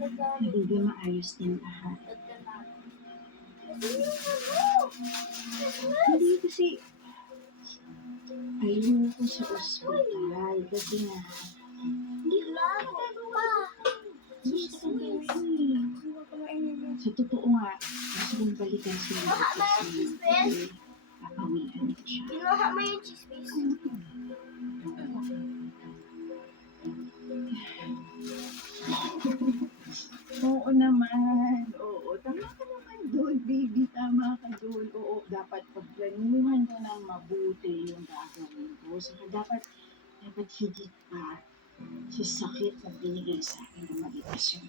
Magiging maayos din lahat. Hindi kasi ayoko sa ospital kasi nga hindi ko na magagawa. Gusto ko gawin eh. Sa totoo nga, gusto kong balikan sila kasi papawian ko siya. Kinuha mo yung chismis. Oo naman. Oo, tama ka naman doon, baby. Tama ka doon. Oo, dapat pagplanuhan ko ng mabuti yung gagawin ko. Saka dapat higit pa sa sakit na binigay sa akin ng malitas yung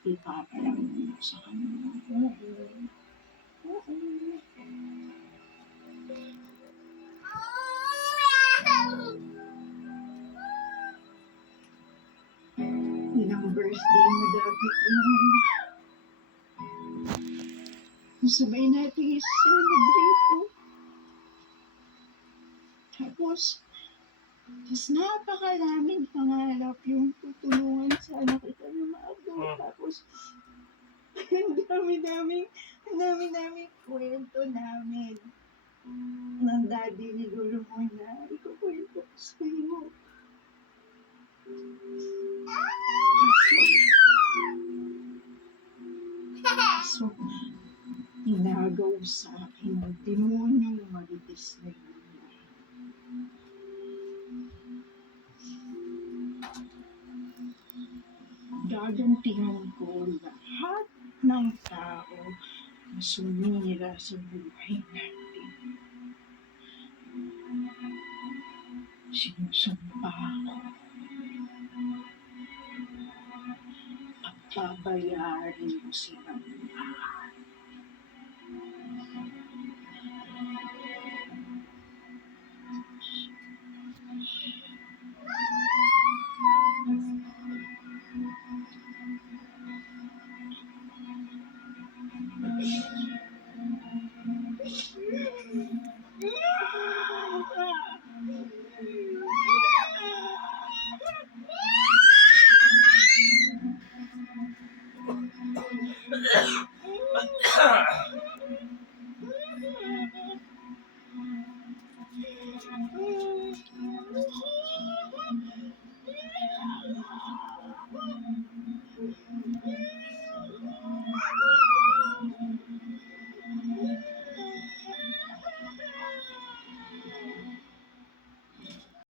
ipapalaman mo sa kanila. Oo. Oo. Ilang birthday mo dapat yung sabay natin i-celebrate ko. Tapos napakaraming pangarap yung tutulungan sana kita na maabot. Tapos, ang dami-daming kwento namin ng daddy ni Lolo mo na ikukwento ko sa'yo. So, inagaw sa akin ng demonyong marites na yun. Gagantihan ko lahat ng tao na sumira sa buhay natin. Sinusumpa ako. Pagbabayarin ko silang lahat.